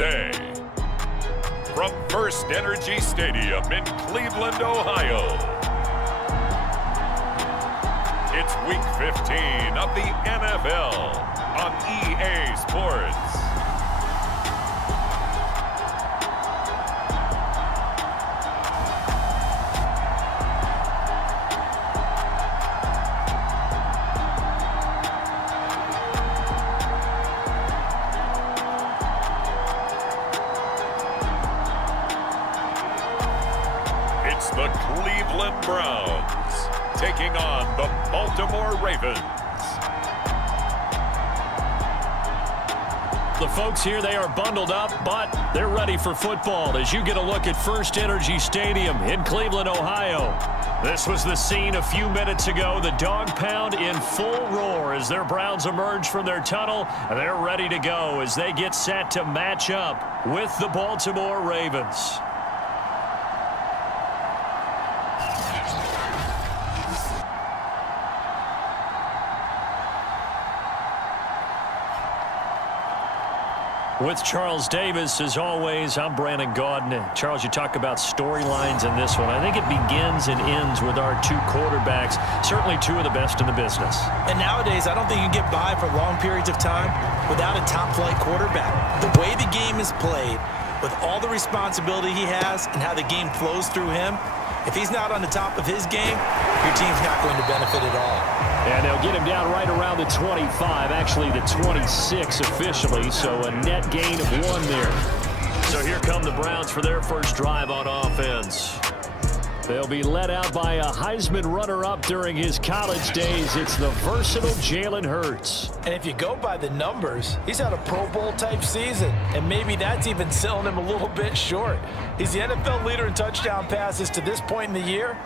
day. From First Energy Stadium in Cleveland, Ohio, it's Week 15 of the NFL on EA Sports. It's the Cleveland Browns taking on the Baltimore Ravens. The folks here, they are bundled up, but they're ready for football as you get a look at First Energy Stadium in Cleveland, Ohio. This was the scene a few minutes ago. The dog pound in full roar as their Browns emerge from their tunnel. They're ready to go as they get set to match up with the Baltimore Ravens. With Charles Davis, as always, I'm Brandon Gaudin. Charles, you talk about storylines in this one. I think it begins and ends with our two quarterbacks, certainly two of the best in the business. And nowadays, I don't think you can get by for long periods of time without a top-flight quarterback. The way the game is played, with all the responsibility he has and how the game flows through him, if he's not on the top of his game, your team's not going to benefit at all. And they'll get him down right around the 25, actually the 26 officially, so a net gain of 1 there. So here come the Browns for their first drive on offense. They'll be led out by a Heisman runner-up during his college days. It's the versatile Jalen Hurts. And if you go by the numbers, he's had a Pro Bowl-type season, and maybe that's even selling him a little bit short. He's the NFL leader in touchdown passes to this point in the year.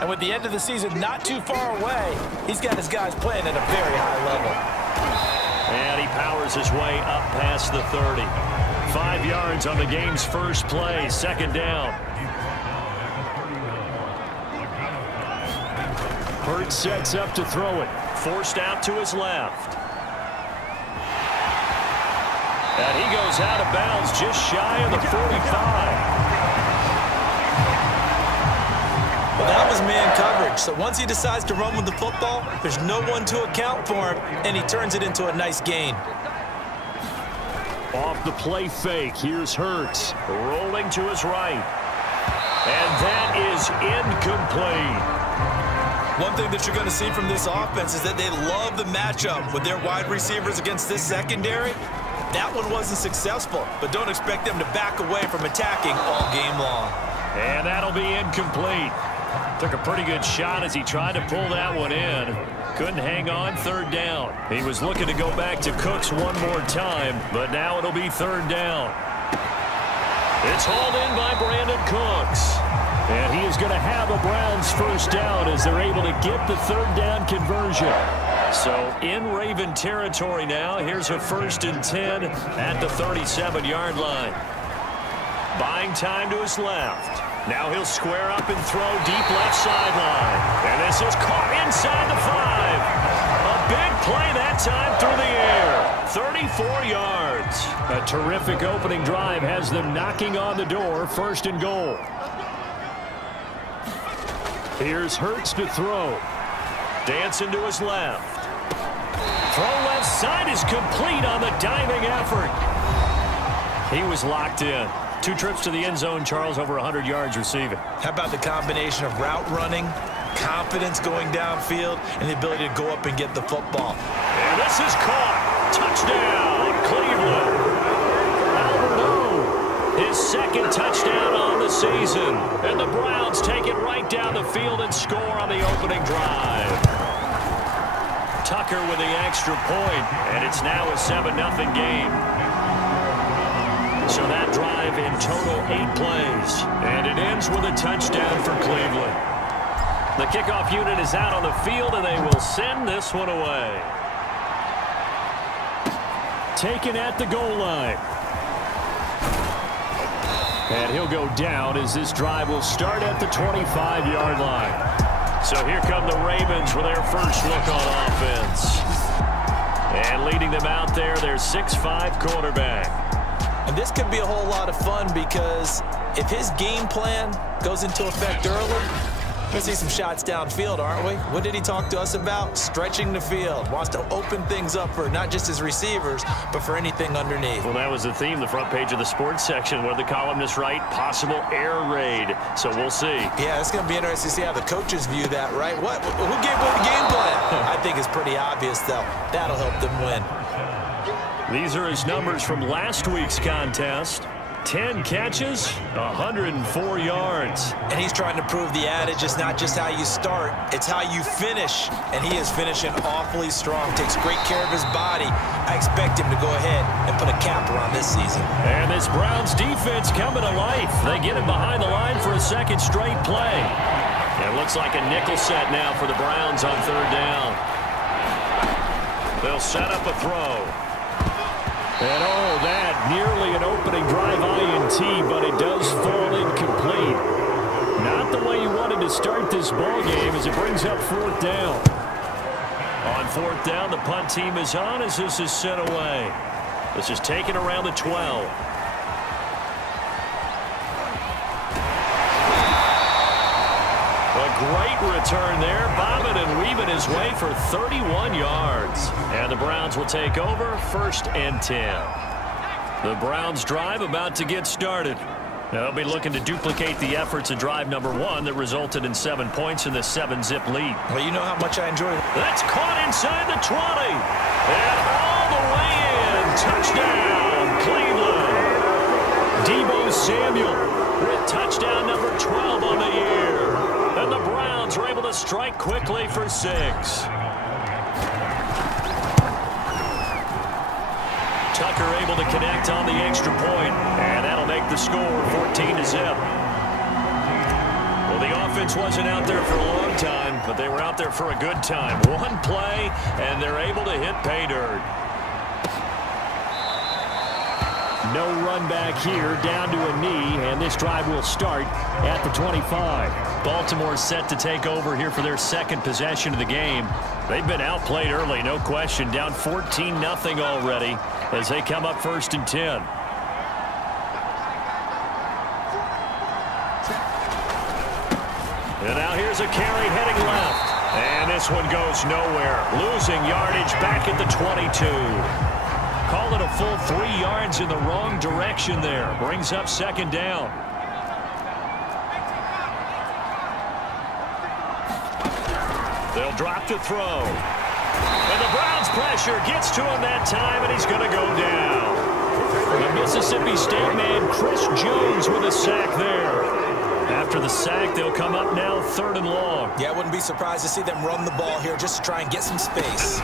And with the end of the season not too far away, he's got his guys playing at a very high level. And he powers his way up past the 30. 5 yards on the game's first play, second down. Hurts sets up to throw it. Forced out to his left. And he goes out of bounds just shy of the 45. Well, that was man coverage. So once he decides to run with the football, there's no one to account for him, and he turns it into a nice gain. Off the play fake, here's Hurts, rolling to his right. And that is incomplete. One thing that you're going to see from this offense is that they love the matchup with their wide receivers against this secondary. That one wasn't successful, but don't expect them to back away from attacking all game long. And that'll be incomplete. Took a pretty good shot as he tried to pull that one in. Couldn't hang on, third down. He was looking to go back to Cooks one more time, but now it'll be third down. It's hauled in by Brandon Cooks. And he is going to have a Browns first down as they're able to get the third down conversion. So in Raven territory now, here's a 1st and 10 at the 37-yard line. Buying time to his left. Now he'll square up and throw deep left sideline. And this is caught inside the 5. A big play that time through the air. 34 yards. A terrific opening drive has them knocking on the door, 1st and goal. Here's Hurts to throw. Dancing to his left. Throw left side is complete on the diving effort. He was locked in. 2 trips to the end zone, Charles, over 100 yards receiving. How about the combination of route running, confidence going downfield, and the ability to go up and get the football? And this is caught. Touchdown, Cleveland. Alberto, his 2nd touchdown on the season. And the Browns take it right down the field and score on the opening drive. Tucker with the extra point, and it's now a 7-0 game. So that drive in total 8 plays, and it ends with a touchdown for Cleveland. The kickoff unit is out on the field, and they will send this one away. Taken at the goal line. And he'll go down as this drive will start at the 25-yard line. So here come the Ravens with their first look on offense. And leading them out there, their 6'5" quarterback. And this could be a whole lot of fun because if his game plan goes into effect early, we're going to see some shots downfield, aren't we? What did he talk to us about? Stretching the field. Wants to open things up for not just his receivers, but for anything underneath. Well, that was the theme, the front page of the sports section, where the columnists write possible air raid. So we'll see. Yeah, it's going to be interesting to see how the coaches view that, right? Who gave away the game plan? I think it's pretty obvious, though. That'll help them win. These are his numbers from last week's contest. 10 catches, 104 yards. And he's trying to prove the adage, it's not just how you start, it's how you finish. And he is finishing awfully strong, takes great care of his body. I expect him to go ahead and put a capper on this season. And this Browns defense coming to life. They get him behind the line for a second straight play. It looks like a nickel set now for the Browns on third down. They'll set up a throw. And oh, that nearly an opening drive INT, but it does fall incomplete. Not the way you wanted to start this ball game as it brings up fourth down. On fourth down, the punt team is on as this is sent away. This is taken around the 12. A great return there, bobbing and weaving his way for 31 yards. And the Browns will take over, 1st and 10. The Browns drive about to get started. They'll be looking to duplicate the efforts of drive number 1 that resulted in 7 points in the 7-zip lead. Well, you know how much I enjoy it. That's caught inside the 20. And all the way in. Touchdown, Cleveland. Deebo Samuel with touchdown number 12 on the year. And the Browns are able to strike quickly for 6. Tucker able to connect on the extra point, and that'll make the score 14-0. Well, the offense wasn't out there for a long time, but they were out there for a good time. One play, and they're able to hit pay dirt. No run back here, down to a knee, and this drive will start at the 25. Baltimore set to take over here for their second possession of the game. They've been outplayed early, no question, down 14-0 already as they come up 1st and 10. And now here's a carry heading left. And this one goes nowhere, losing yardage back at the 22. Call it a full 3 yards in the wrong direction there. Brings up 2nd down. They'll drop to throw. And the Browns pressure gets to him that time, and he's going to go down. The Mississippi State man, Chris Jones, with a sack there. After the sack, they'll come up now 3rd and long. Yeah, I wouldn't be surprised to see them run the ball here just to try and get some space.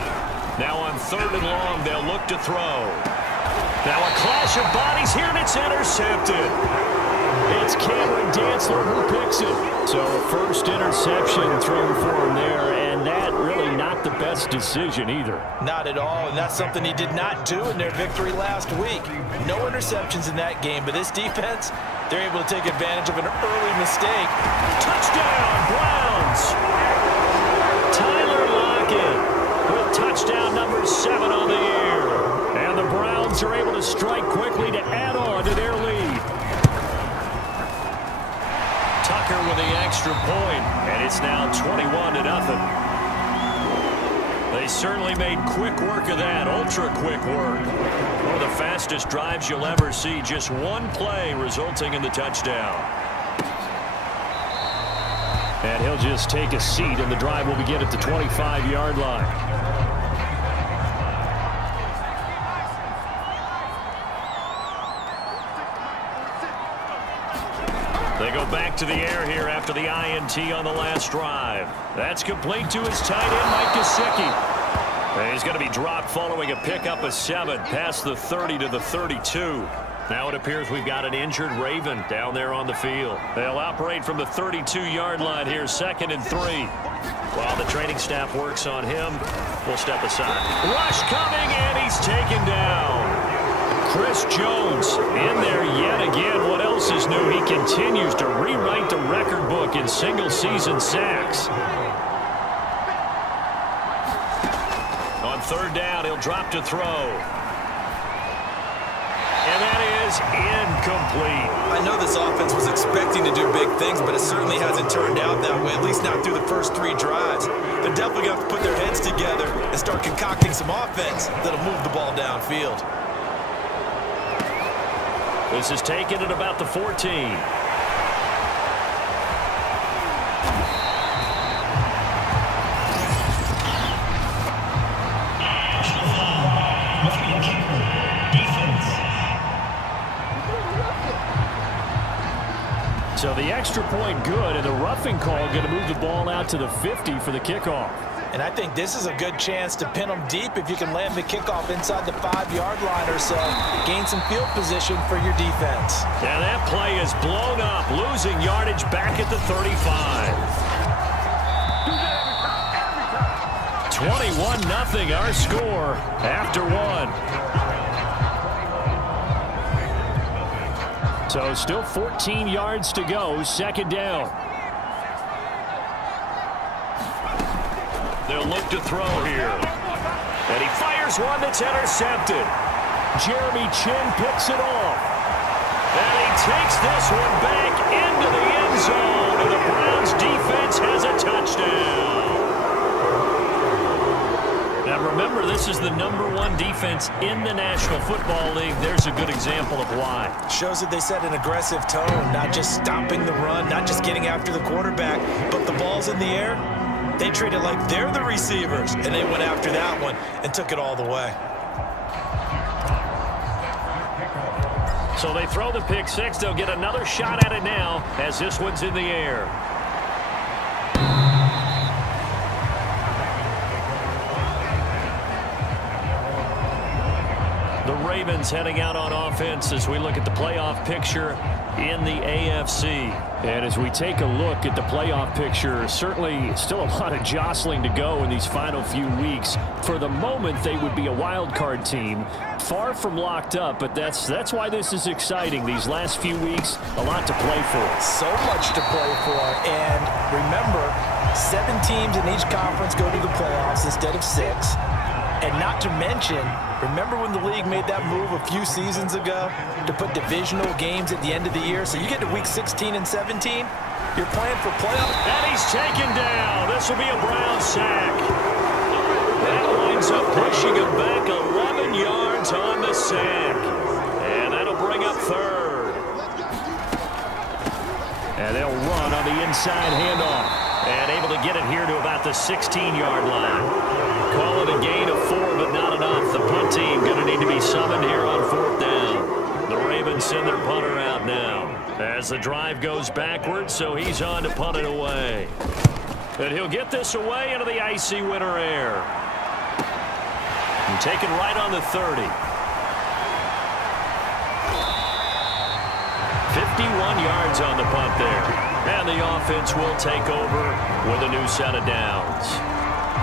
Now on 3rd and long, they'll look to throw. Now a clash of bodies here, and it's intercepted. It's Cameron Dantzler who picks it. So first interception thrown for him there, and that really not the best decision either. Not at all, and that's something he did not do in their victory last week. No interceptions in that game, but this defense, they're able to take advantage of an early mistake. Touchdown, Browns! Tyler Lockett with touchdown number 7 on the year. And the Browns are able to strike quickly to add on to their lead. Tucker with the extra point, and it's now 21-0. They certainly made quick work of that, ultra-quick work. One of the fastest drives you'll ever see, just one play resulting in the touchdown. And he'll just take a seat, and the drive will begin at the 25-yard line. They go back to the air here after the INT on the last drive. That's complete to his tight end, Mike Gesicki. And he's going to be dropped following a pickup of 7 past the 30 to the 32. Now it appears we've got an injured Raven down there on the field. They'll operate from the 32-yard line here, 2nd and 3. While the training staff works on him, we'll step aside. Rush coming, and he's taken down. Chris Jones in there yet again. What else is new? He continues to rewrite the record book in single-season sacks. On 3rd down, he'll drop to throw. And that is incomplete. I know this offense was expecting to do big things, but it certainly hasn't turned out that way, at least not through the first 3 drives. They're definitely going to have to put their heads together and start concocting some offense that'll move the ball downfield. This is taken at about the 14. So the extra point good, and the roughing call going to move the ball out to the 50 for the kickoff. And I think this is a good chance to pin them deep if you can land the kickoff inside the 5-yard line or so. Gain some field position for your defense. And that play is blown up, losing yardage back at the 35. 21-0 our score after 1. So still 14 yards to go, second down. They'll look to throw here. And he fires one that's intercepted. Jeremy Chin picks it off. And he takes this one back into the end zone. And the Browns defense has a touchdown. Now remember, this is the #1 defense in the National Football League. There's a good example of why. Shows that they set an aggressive tone, not just stopping the run, not just getting after the quarterback, but the ball's in the air. They treat it like they're the receivers, and they went after that one and took it all the way. So they throw the pick six. They'll get another shot at it now as this one's in the air. The Ravens heading out on offense as we look at the playoff picture in the AFC. And as we take a look at the playoff picture, certainly still a lot of jostling to go in these final few weeks. For the moment, they would be a wild card team, far from locked up, but that's why this is exciting. These last few weeks, a lot to play for. So much to play for, and remember, 7 teams in each conference go to the playoffs instead of 6. And not to mention, remember when the league made that move a few seasons ago to put divisional games at the end of the year? So you get to week 16 and 17, you're playing for playoff. And he's taken down. This will be a Brown sack. That winds up pushing him back 11 yards on the sack. And that'll bring up 3rd. And they'll run on the inside handoff. And able to get it here to about the 16-yard line. Call it a gain of 4, but not enough. The punt team going to need to be summoned here on 4th down. The Ravens send their punter out now as the drive goes backwards, so he's on to punt it away. And he'll get this away into the icy winter air. And taken right on the 30. 51 yards on the punt there. And the offense will take over with a new set of downs.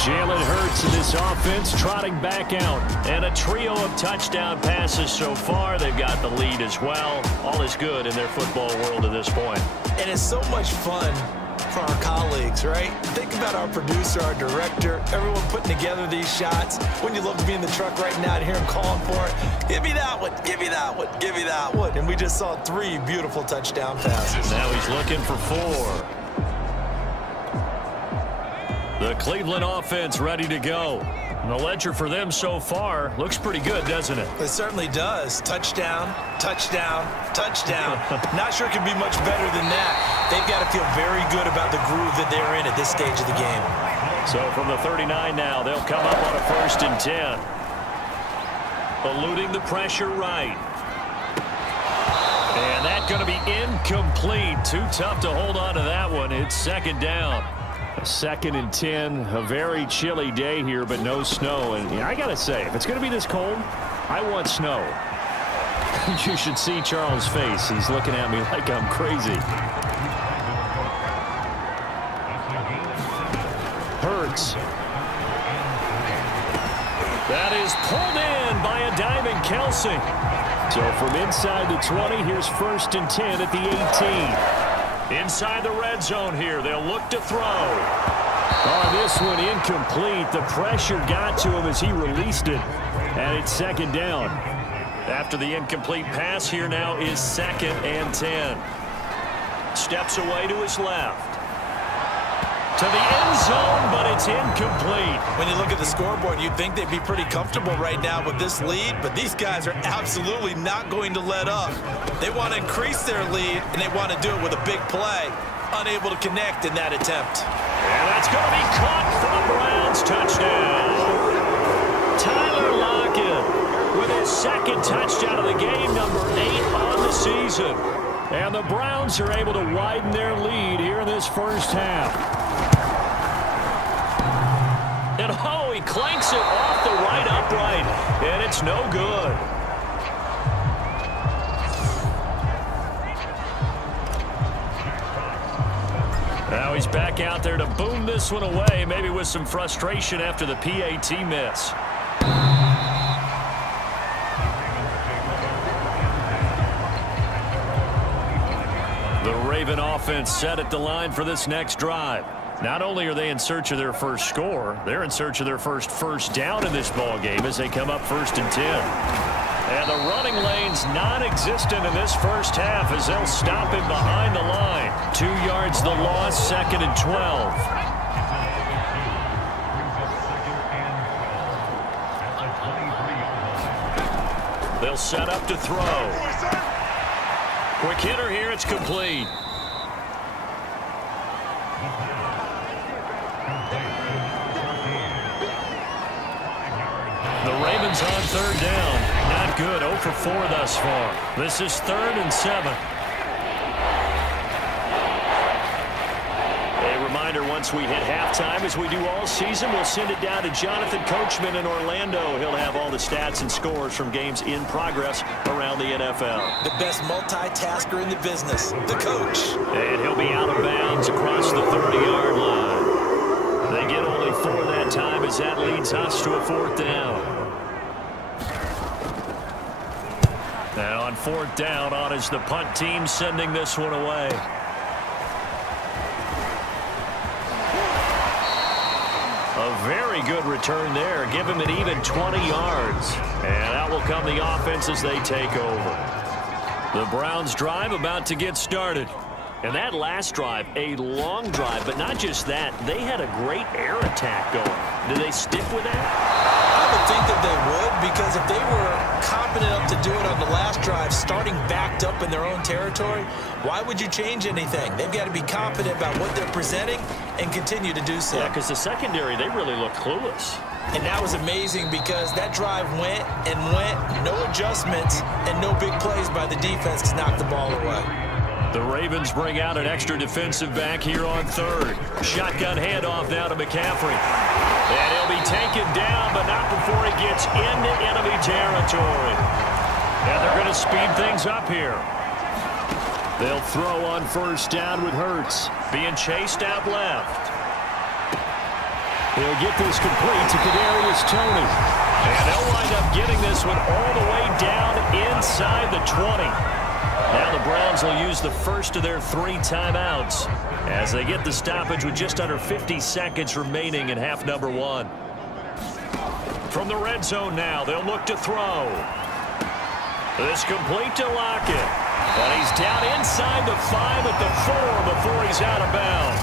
Jalen Hurts and this offense trotting back out. And a trio of touchdown passes so far. They've got the lead as well. All is good in their football world at this point. And it's so much fun for our colleagues, right? Think about our producer, our director, everyone putting together these shots. Wouldn't you love to be in the truck right now and hear him calling for it? Give me that one, give me that one, give me that one. And we just saw 3 beautiful touchdown passes. Now he's looking for 4. The Cleveland offense ready to go. And the ledger for them so far looks pretty good, doesn't it? It certainly does. Touchdown, touchdown, touchdown. Not sure it can be much better than that. They've got to feel very good about the groove that they're in at this stage of the game. So from the 39 now, they'll come up on a 1st and 10. Eluding the pressure right. And that's going to be incomplete. Too tough to hold on to that one. It's 2nd down. A 2nd and 10, a very chilly day here, but no snow. And I got to say, if it's going to be this cold, I want snow. You should see Charles' face. He's looking at me like I'm crazy. Hurts. That is pulled in by a diving Kelsey. So from inside the 20, here's 1st and 10 at the 18. Inside the red zone here, they'll look to throw. Oh, this one incomplete. The pressure got to him as he released it, and it's 2nd down. After the incomplete pass, here now is 2nd and 10. Steps away to his left. To the end zone, but it's incomplete. When you look at the scoreboard, you'd think they'd be pretty comfortable right now with this lead, but these guys are absolutely not going to let up. They want to increase their lead, and they want to do it with a big play. Unable to connect in that attempt. And that's going to be caught for the Browns. Touchdown. Tyler Lockett with his 2nd touchdown of the game, number 8 on the season. And the Browns are able to widen their lead here in this first half. And oh, he clanks it off the right upright, and it's no good. Now he's back out there to boom this one away, maybe with some frustration after the PAT miss. The Raven offense set at the line for this next drive. Not only are they in search of their first score, they're in search of their first down in this ball game as they come up 1st and 10. And the running lane's non-existent in this first half as they'll stop him behind the line. 2 yards the loss, 2nd and 12. They'll set up to throw. Quick hitter here, it's complete. The Ravens on 3rd down. Not good. 0 for 4 thus far. This is 3rd and 7. A reminder, once we hit halftime, as we do all season, we'll send it down to Jonathan Coachman in Orlando. He'll have all the stats and scores from games in progress around the NFL. The best multitasker in the business, the coach. And he'll be out of bounds across the 30-yard line. They get only 4 that time as that leads us to a 4th down. And on 4th down, on is the punt team sending this one away. A very good return there. Give him an even 20 yards. And out will come the offense as they take over. The Browns drive about to get started. And that last drive, a long drive, but not just that. They had a great air attack going. Do they stick with that? I would think that they would, because if they were confident enough to do it on the last drive, starting backed up in their own territory, why would you change anything? They've got to be confident about what they're presenting and continue to do so. Yeah, because the secondary, they really look clueless. And that was amazing because that drive went and went, no adjustments, and no big plays by the defense to knock the ball away. The Ravens bring out an extra defensive back here on 3rd. Shotgun handoff now to McCaffrey. And he'll be taken down, but not before he gets into enemy territory. And they're going to speed things up here. They'll throw on 1st down with Hurts. Being chased out left. He'll get this complete to Kadarius Toney. And they'll wind up getting this one all the way down inside the 20. Now the Browns will use the first of their 3 timeouts as they get the stoppage with just under 50 seconds remaining in half number 1. From the red zone now, they'll look to throw. This complete to Lockett. And he's down inside the 5 at the 4 before he's out of bounds.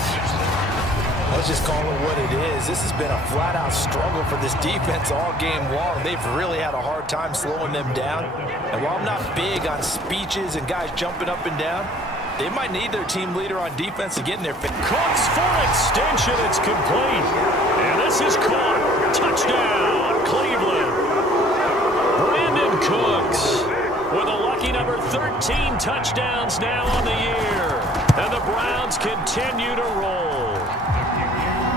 Let's just call it what it is. This has been a flat-out struggle for this defense all game long. They've really had a hard time slowing them down. And while I'm not big on speeches and guys jumping up and down, they might need their team leader on defense to get in their face. Cooks for extension. It's complete. And this is caught. Touchdown, Cleveland. Brandon Cooks with a lucky number 13 touchdowns now on the year. And the Browns continue to roll.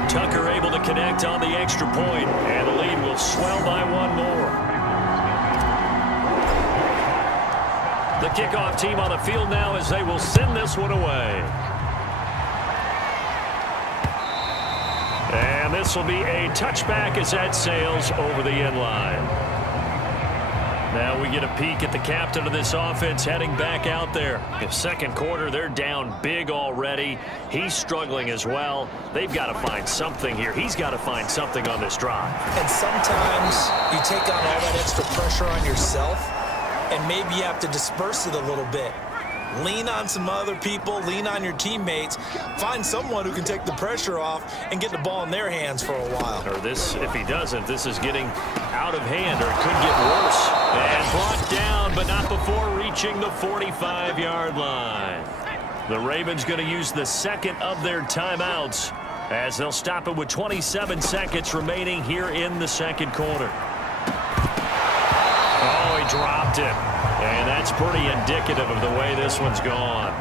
Tucker able to connect on the extra point, and the lead will swell by 1 more. The kickoff team on the field now as they will send this one away. And this will be a touchback as that sails over the end line. Now we get a peek at the captain of this offense heading back out there. In second quarter, they're down big already. He's struggling as well. They've got to find something here. He's got to find something on this drive. And sometimes you take on all that extra pressure on yourself, and maybe you have to disperse it a little bit. Lean on some other people, lean on your teammates, find someone who can take the pressure off and get the ball in their hands for a while. Or this, if he doesn't, this is getting out of hand, or it could get worse. And brought down, but not before reaching the 45-yard line. The Ravens going to use the second of their timeouts as they'll stop it with 27 seconds remaining here in the second quarter. Oh, he dropped it. And that's pretty indicative of the way this one's gone.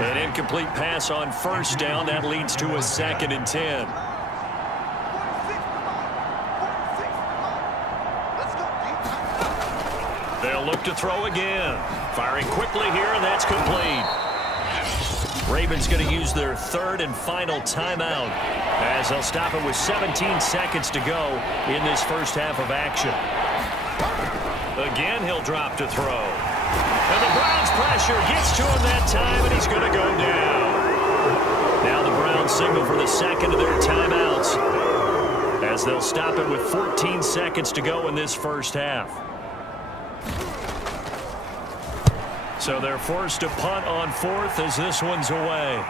An incomplete pass on first down. That leads to a 2nd and 10. They'll look to throw again. Firing quickly here, and that's complete. Ravens going to use their 3rd and final timeout as they'll stop it with 17 seconds to go in this first half of action. Again, he'll drop to throw. And the Browns' pressure gets to him that time, and he's going to go down. Now the Browns signal for the second of their timeouts as they'll stop it with 14 seconds to go in this first half. So they're forced to punt on 4th as this one's away.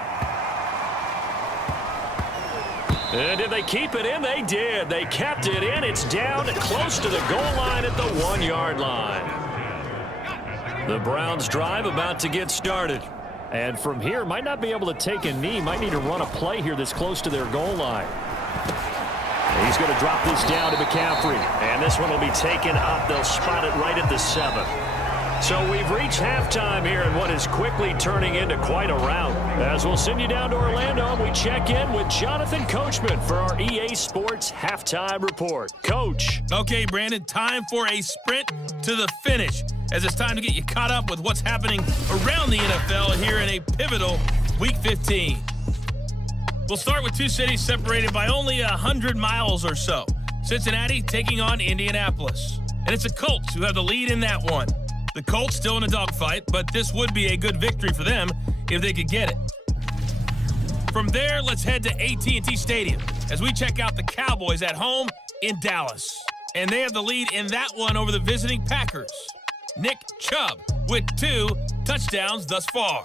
And did they keep it in? They did. They kept it in. It's down close to the goal line at the 1-yard line. The Browns drive about to get started. And from here, might not be able to take a knee. Might need to run a play here that's close to their goal line. And he's going to drop this down to McCaffrey. And this one will be taken up. They'll spot it right at the 7. So we've reached halftime here in what is quickly turning into quite a rout. As we'll send you down to Orlando, we check in with Jonathan Coachman for our EA Sports Halftime Report. Coach. Okay, Brandon, time for a sprint to the finish, as it's time to get you caught up with what's happening around the NFL here in a pivotal Week 15. We'll start with two cities separated by only 100 miles or so. Cincinnati taking on Indianapolis. And it's the Colts who have the lead in that one. The Colts still in a dogfight, but this would be a good victory for them if they could get it. From there, let's head to AT&T Stadium as we check out the Cowboys at home in Dallas. And they have the lead in that one over the visiting Packers. Nick Chubb with 2 touchdowns thus far.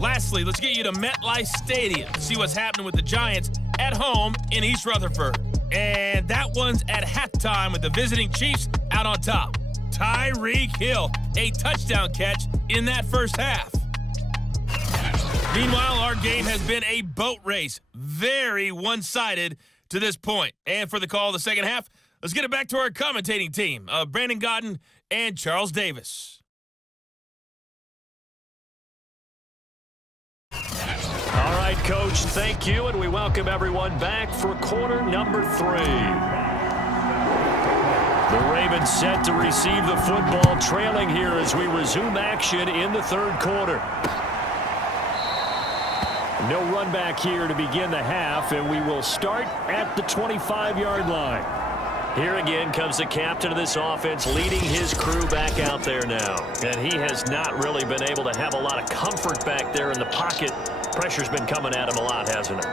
Lastly, let's get you to MetLife Stadium to see what's happening with the Giants at home in East Rutherford. And that one's at halftime with the visiting Chiefs out on top. Tyreek Hill, a touchdown catch in that first half. Meanwhile, our game has been a boat race, very one-sided to this point. And for the call of the second half, let's get it back to our commentating team of Brandon Godden and Charles Davis. All right, Coach, thank you, and we welcome everyone back for quarter number 3. The Ravens set to receive the football, trailing here as we resume action in the third quarter. No run back here to begin the half, and we will start at the 25-yard line. Here again comes the captain of this offense, leading his crew back out there now. And he has not really been able to have a lot of comfort back there in the pocket. Pressure's been coming at him a lot, hasn't it?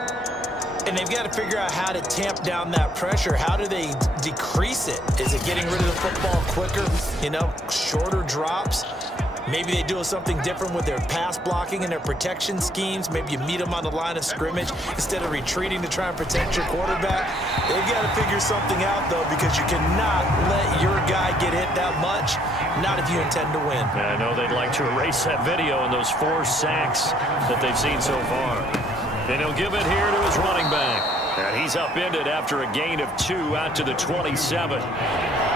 And they've got to figure out how to tamp down that pressure. How do they decrease it? Is it getting rid of the football quicker? You know, shorter drops? Maybe they do something different with their pass blocking and their protection schemes. Maybe you meet them on the line of scrimmage instead of retreating to try and protect your quarterback. They've got to figure something out, though, because you cannot let your guy get hit that much, not if you intend to win. I know they'd like to erase that video and those 4 sacks that they've seen so far. And he'll give it here to his running back. And he's upended after a gain of 2 out to the 27.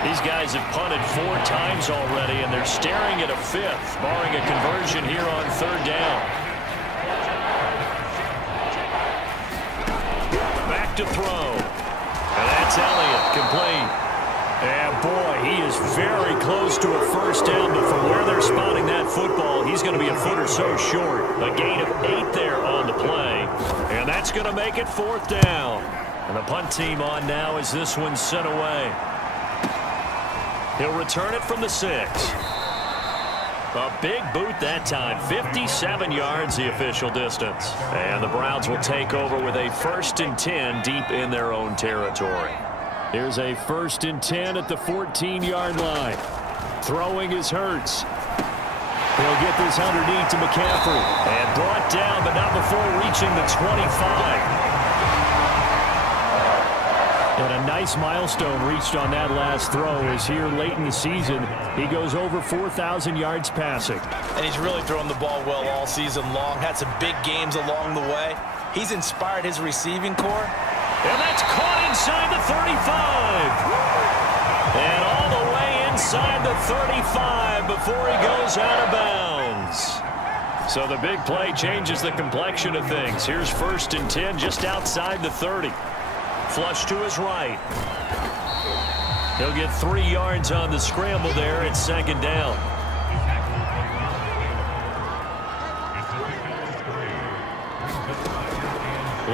These guys have punted 4 times already, and they're staring at a 5th, barring a conversion here on 3rd down. Back to throw. And that's Elliott, complete. And boy, he is very close to a first down, but from where they're spotting that football, he's going to be a foot or so short. A gain of 8 there on the play. And that's going to make it 4th down. And the punt team on now as this one's sent away. He'll return it from the 6. A big boot that time. 57 yards the official distance. And the Browns will take over with a 1st and 10 deep in their own territory. Here's a 1st and 10 at the 14-yard line. Throwing is Hurts. He'll get this underneath to McCaffrey. And brought down, but not before reaching the 25. And a nice milestone reached on that last throw as here late in the season, he goes over 4,000 yards passing. And he's really thrown the ball well all season long. Had some big games along the way. He's inspired his receiving corps. And that's caught inside the 35. And all the way inside the 35 before he goes out of bounds. So the big play changes the complexion of things. Here's 1st and 10 just outside the 30. Flush to his right. He'll get 3 yards on the scramble there. It's 2nd down.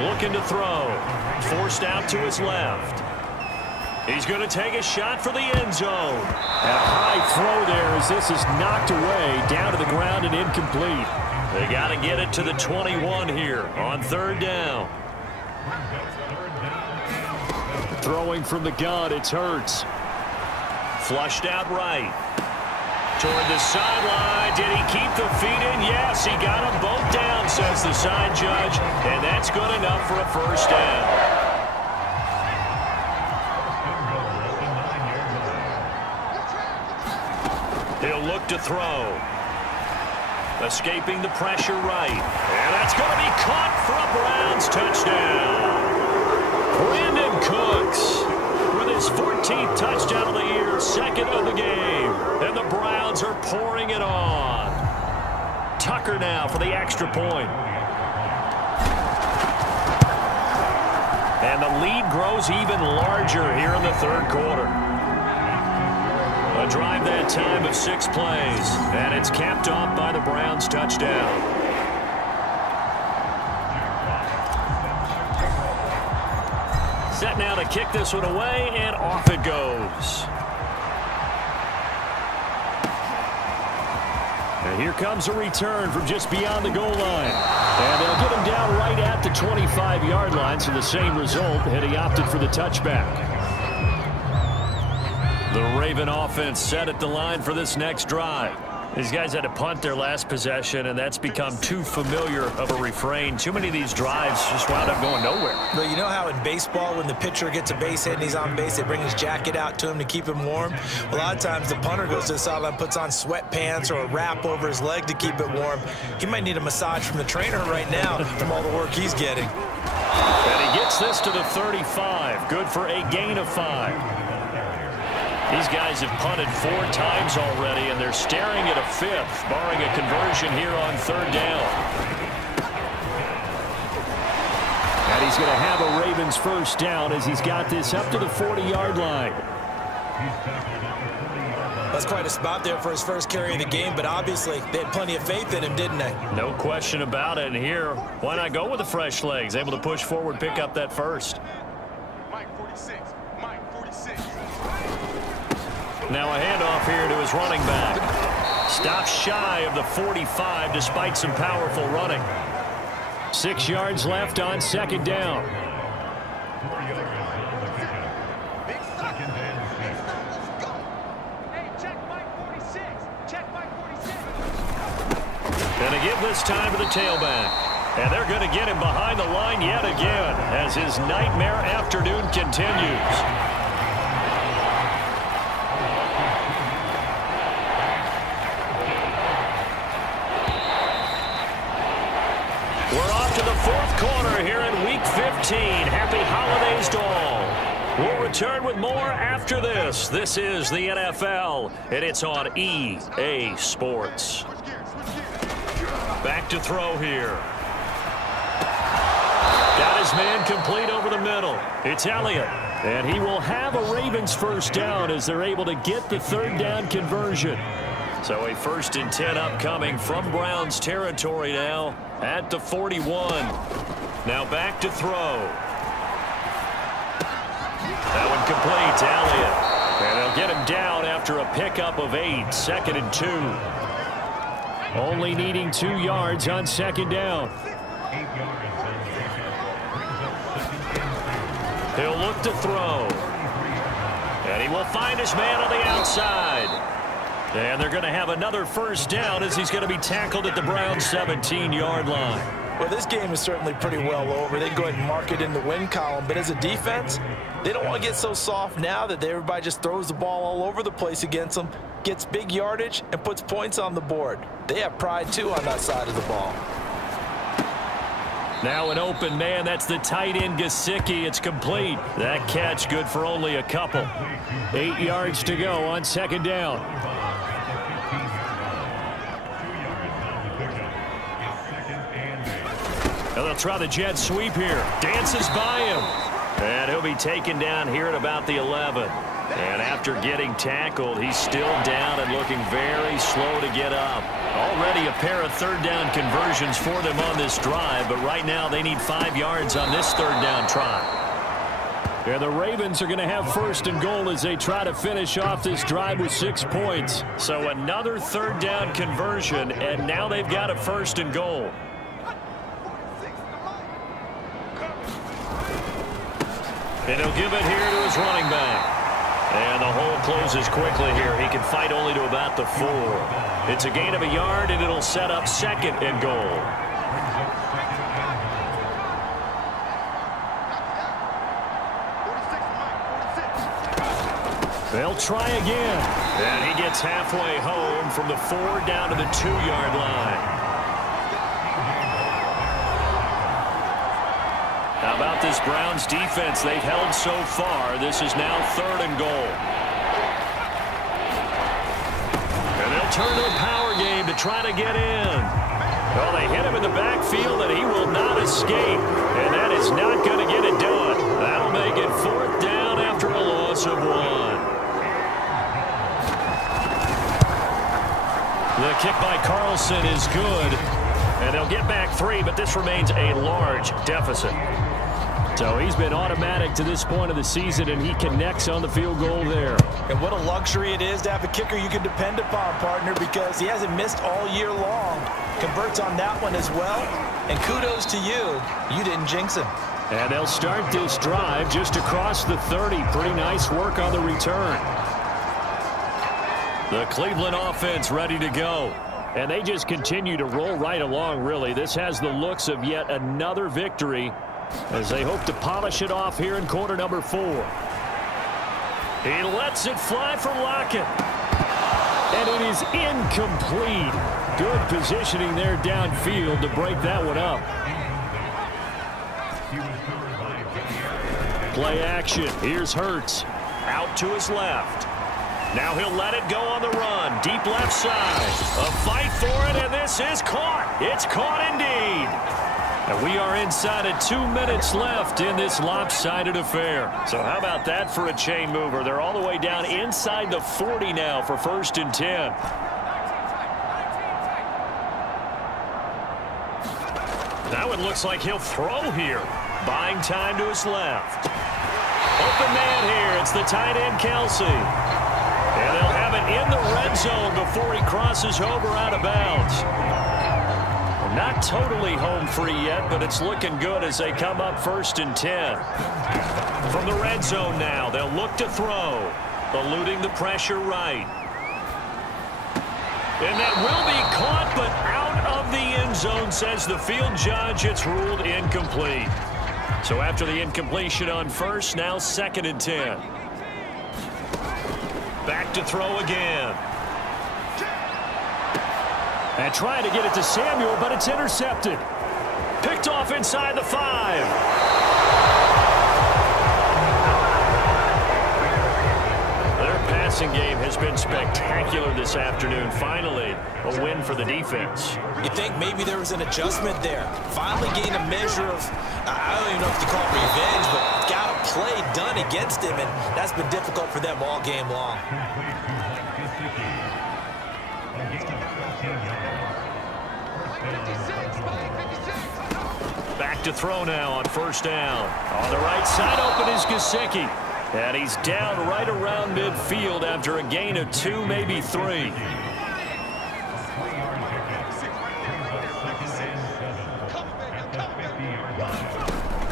Looking to throw. Forced out to his left. He's going to take a shot for the end zone. And a high throw there as this is knocked away down to the ground and incomplete. They got to get it to the 21 here on 3rd down. Throwing from the gun, it's Hurts. Flushed out right. Toward the sideline. Did he keep the feet in? Yes, he got them both down, says the side judge. And that's good enough for a 1st down. He'll look to throw. Escaping the pressure right. And that's going to be caught for a Browns touchdown. Brandon Cooks with his 14th touchdown of the year, 2nd of the game. And the Browns are pouring it on. Tucker now for the extra point. And the lead grows even larger here in the 3rd quarter. A drive that time of 6 plays. And it's capped off by the Browns touchdown. Set now to kick this one away, and off it goes. And here comes a return from just beyond the goal line. And they'll get him down right at the 25-yard line, so the same result, and he opted for the touchback. The Raven offense set at the line for this next drive. These guys had to punt their last possession, and that's become too familiar of a refrain. Too many of these drives just wound up going nowhere. But you know how in baseball, when the pitcher gets a base hit and he's on base, they bring his jacket out to him to keep him warm? A lot of times the punter goes to the sideline, puts on sweatpants or a wrap over his leg to keep it warm. He might need a massage from the trainer right now from all the work he's getting. And he gets this to the 35. Good for a gain of 5. These guys have punted 4 times already, and they're staring at a 5th, barring a conversion here on 3rd down. And he's going to have a Ravens 1st down as he's got this up to the 40-yard line. That's quite a spot there for his first carry of the game, but obviously they had plenty of faith in him, didn't they? No question about it. And here, why not go with the fresh legs? Able to push forward, pick up that 1st. Now a handoff here to his running back. Stops shy of the 45 despite some powerful running. 6 yards left on 2nd down. And they give this time to the tailback. And they're going to get him behind the line yet again as his nightmare afternoon continues. To the 4th quarter here in Week 15. Happy holidays to all. We'll return with more after this. This is the NFL, and it's on EA Sports. Back to throw here. Got his man complete over the middle. It's Elliott. And he will have a Ravens 1st down as they're able to get the 3rd down conversion. So a 1st and 10 upcoming from Browns territory now at the 41. Now back to throw. That one complete to Elliott. And they'll get him down after a pickup of 8. 2nd and 2. Only needing 2 yards on 2nd down. He'll look to throw. And he will find his man on the outside. And they're going to have another first down as he's going to be tackled at the Browns' 17-yard line. Well, this game is certainly pretty well over. They can go ahead and mark it in the win column. But as a defense, they don't want to get so soft now that everybody just throws the ball all over the place against them, gets big yardage, and puts points on the board. They have pride, too, on that side of the ball. Now an open man. That's the tight end, Gesicki. It's complete. That catch good for only a couple. 8 yards to go on second down. Now they'll try the jet sweep here. Dances by him. And he'll be taken down here at about the 11. And after getting tackled, he's still down and looking very slow to get up. Already a pair of third down conversions for them on this drive, but right now they need 5 yards on this third down try. And the Ravens are going to have first and goal as they try to finish off this drive with 6 points. So another third down conversion, and now they've got a first and goal. And he'll give it here to his running back. And the hole closes quickly here. He can fight only to about the 4. It's a gain of a yard, and it'll set up second and goal. They'll try again. And he gets halfway home from the 4 down to the 2-yard line. How about this Browns defense? They've held so far. This is now third and goal. And they'll turn to a power game to try to get in. Well, they hit him in the backfield, and he will not escape. And that is not going to get it done. That'll make it fourth down after a loss of 1. The kick by Carlson is good. And they'll get back 3, but this remains a large deficit. So he's been automatic to this point of the season, and he connects on the field goal there. And what a luxury it is to have a kicker you can depend upon, partner, because he hasn't missed all year long. Converts on that one as well. And kudos to you. You didn't jinx him. And they'll start this drive just across the 30. Pretty nice work on the return. The Cleveland offense ready to go. And they just continue to roll right along, really. This has the looks of yet another victory as they hope to polish it off here in quarter number 4. He lets it fly from Lockett. And it is incomplete. Good positioning there downfield to break that one up. Play action. Here's Hurts. Out to his left. Now he'll let it go on the run. Deep left side. A fight for it, and this is caught. It's caught indeed. And we are inside of 2 minutes left in this lopsided affair. So how about that for a chain mover? They're all the way down inside the 40 now for first and 10. Now it looks like he'll throw here. Buying time to his left. Open man here. It's the tight end, Kelsey. And they'll have it in the red zone before he crosses over out of bounds. Not totally home free yet, but it's looking good as they come up first and 10. From the red zone now, they'll look to throw. Eluding the pressure right. And that will be caught, but out of the end zone, says the field judge. It's ruled incomplete. So after the incompletion on first, now second and 10. Back to throw again. And trying to get it to Samuel, but it's intercepted. Picked off inside the 5. Their passing game has been spectacular this afternoon. Finally, a win for the defense. You think maybe there was an adjustment there. Finally gained a measure of, I don't even know if you call it revenge, but got a play done against him, and that's been difficult for them all game long. Back to throw now on first down. On the right side, open is Gesicki. And he's down right around midfield after a gain of 2, maybe 3.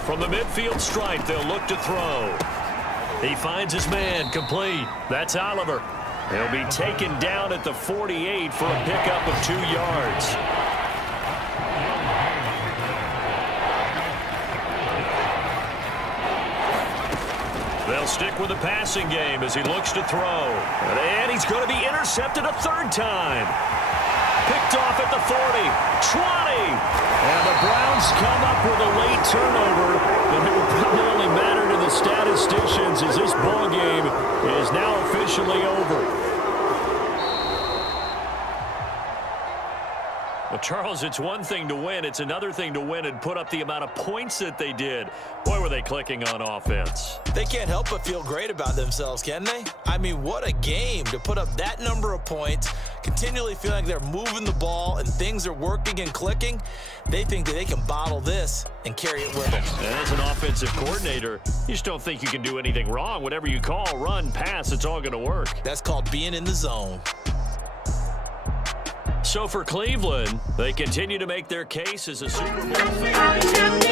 From the midfield stripe, they'll look to throw. He finds his man, complete. That's Oliver. He'll be taken down at the 48 for a pickup of 2 yards. They'll stick with the passing game as he looks to throw. And he's going to be intercepted a 3rd time. Picked off at the 40, 20. And the Browns come up with a late turnover, but it will probably only matter to the statisticians as this ball game is now officially over. Well, Charles, it's one thing to win. It's another thing to win and put up the amount of points that they did. Boy, were they clicking on offense. They can't help but feel great about themselves, can they? I mean, what a game to put up that number of points, continually feeling like they're moving the ball and things are working and clicking. They think that they can bottle this and carry it with them. And as an offensive coordinator, you just don't think you can do anything wrong. Whatever you call, run, pass, it's all going to work. That's called being in the zone. So for Cleveland, they continue to make their case as a Super Bowl favorite.